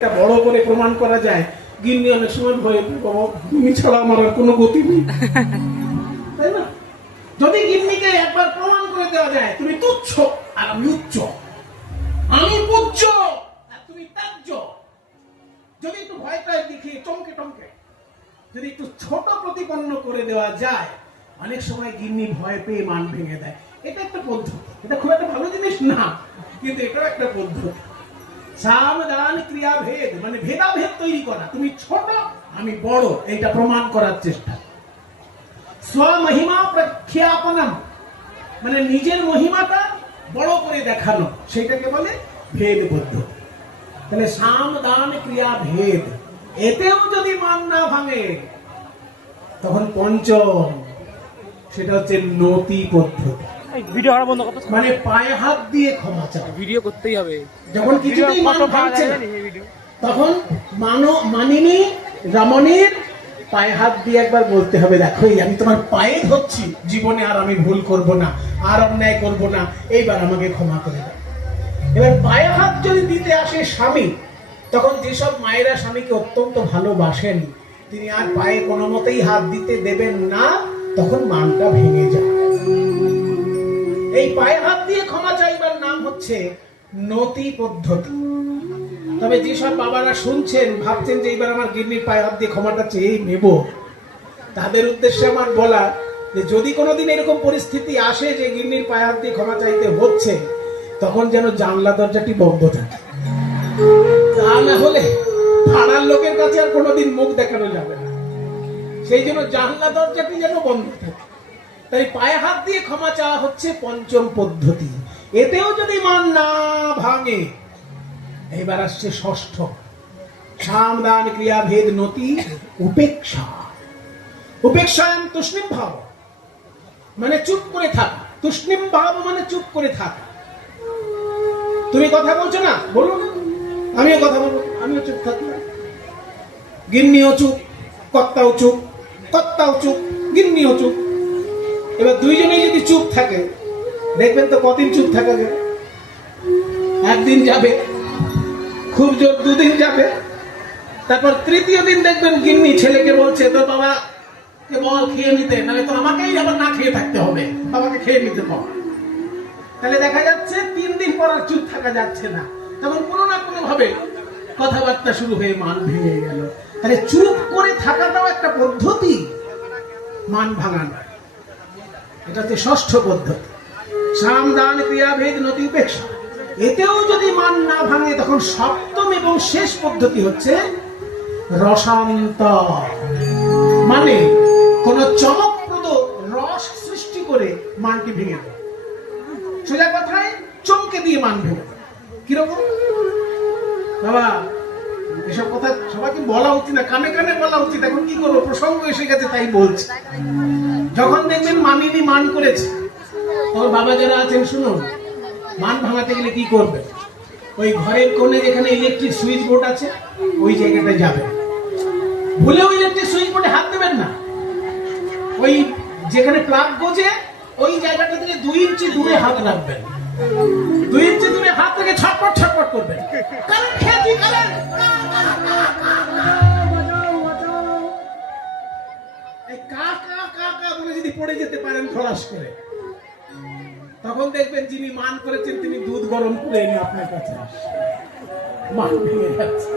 এটা বড় করে প্রমাণ করা যায়। গিন্নি অনেক সময় ভয়ে বাবা তুমি ছাড়া আমার আর কোনো গতি নেই, তাই না? যদি গিন্নিকে একবার প্রমাণ করে দেওয়া যায় তুমি তুচ্ছ আর আমি উচ্চ, আমি পূজ্য আর তুমি ত্যায্য, যদি একটু ভয়টায় দেখিয়ে টমকে টমকে যদি একটু ছোট প্রতিপন্ন করে দেওয়া যায়, অনেক সময় গিন্নি ভয় পেয়ে মান ভেঙে দেয়। এটা একটা পদ্ধতি, এটা খুব একটা ভালো জিনিস না, কিন্তু এটাও একটা পদ্ধতি। সামদান ক্রিয়া ভেদ মানে ভেদাভেদ তৈরি করা, তুমি ছোট আমি বড়, এইটা প্রমাণ করার চেষ্টা। স্বমহিমা প্রখ্যাপনম মানে নিজের মহিমাটা বড় করে দেখানো, সেটাকে বলে ভেদ পদ্ধতি। তাহলে সামদান ক্রিয়া ভেদ, এতেও যদি মান না ভাঙে তখন পঞ্চম সেটা হচ্ছে নতি পদ্ধতি, মানে পায়ে হাত দিয়ে ক্ষমা চাওয়া। ভিডিও করতেই হবে। যখন কিছুতেই মান ভাঙছে না, তখন মানিনী রমণীর পায়ে হাত দিয়ে একবার বলতে হবে, দেখো আমি তোমার পায়ে ধরছি, জীবনে আর আমি ভুল করব না, আর অন্যায় করব না, এইবার আমাকে ক্ষমা করে দাও। এবার পায়ে হাত যদি দিতে আসে স্বামী, তখন যেসব মায়েরা স্বামীকে অত্যন্ত ভালোবাসেন তিনি আর পায়ে কোনো মতেই হাত দিতে দেবেন না, তখন মানটা ভেঙে যায়। এই পায়ে হাত দিয়ে ক্ষমা চাইবার নাম হচ্ছে নতি পদ্ধতি। তবে যেসব বাবারা শুনছেন ভাবছেন যে এইবার আমার গিন্নির পায়ে হাত দিয়ে ক্ষমাটা চেয়ে নেব, তাদের উদ্দেশ্যে আমার বলা যে যদি কোনোদিন এরকম পরিস্থিতি আসে যে গিন্নির পায়ে হাত দিয়ে ক্ষমা চাইতে হচ্ছে, তখন যেন জানলা দরজাটি বন্ধ থাকে, তা না হলে পাড়ার লোকের কাছে আর কোনোদিন মুখ দেখানো যাবে না। সেই জন্য জানলা দরজাটি যেন বন্ধ থাকে। তাই পায়ে হাত দিয়ে ক্ষমা চাওয়া হচ্ছে পঞ্চম পদ্ধতি। এতেও যদি মান না ভাঙে, এবার আসছে ষষ্ঠ, সামদান ক্রিয়া ভেদ নতি উপেক্ষা। উপেক্ষায়াম তুষ্ণিম ভাব মানে চুপ করে থাকা, তুষ্ণিম ভাব মানে চুপ করে থাকা। তুমি কথা বলছো না, বলো না, আমিও কথা বলবো, আমিও চুপ থাকলাম। গিন্নিও চুপ, কর্তাও চুপ, কর্তাও চুপ, গিন্নিও চুপ। এবার দুইজনেই যদি চুপ থাকে, দেখবেন তো কদিন চুপ থাকা যায়? একদিন যাবে, খুব জোর দুদিন যাবে, তারপর তৃতীয় দিন দেখবেন গিন্নি ছেলেকে বলছে তোর বাবা কে বল খেয়ে নিতে, নাহলে তো আমাকেই আবার না খেয়ে থাকতে হবে, বাবাকে খেয়ে নিতে বল। তাহলে দেখা যাচ্ছে 3 দিন পর আর চুপ থাকা যাচ্ছে না, তখন কোনো না কোনো ভাবে কথাবার্তা শুরু হয়ে মান ভেঙে গেল। তাহলে চুপ করে থাকাটাও একটা পদ্ধতি মান ভাঙানো। এটা হচ্ছে ষষ্ঠ পদ্ধতি, সামদান ক্রিয়াভেদ নতি উপেক্ষা। এতেও যদি মান না ভাঙে, তখন সপ্তম এবং শেষ পদ্ধতি হচ্ছে রসান্তর মানে কোন চমকপ্রদ রস সৃষ্টি করে মানটি ভেঙে দেয়। সোজা কথায় চমকে দিয়ে মান ভেঙে দেয়। কিরকম? বাবা এসব কথা সবাইকে বলা উচিত না, কানে কানে বলা উচিত, এখন কি করবো, প্রসঙ্গ এসে গেছে তাই বলছি। যখন দেখবেন মানিনী মান করেছে, তখন বাবা যারা আছেন শুনুন, মান ভাঙাতে গেলে কি করবে, ওই ঘরের কোণে যেখানে ইলেকট্রিক সুইচ বোর্ড আছে ওই জায়গাটায় যাবে, ভুলেও ইলেকট্রিক সুইচ বোর্ডে হাত দেবেন না। ওই যেখানে প্লাগ গোজে ওই জায়গাটা থেকে 2 ইঞ্চি দূরে হাত রাখবেন, 2 ইঞ্চি দূরে হাত থেকে ছটপট ছটপট করবেন, কারণ খেয়াতি করেন এই কাকা কাকা বলে যদি পড়ে যেতে পারেন খলাস করে, তখন দেখবেন যিনি মান করেছেন তিনি দুধ গরম করে এনে আপনার কাছে আসে, মান ভেঙে যাচ্ছে।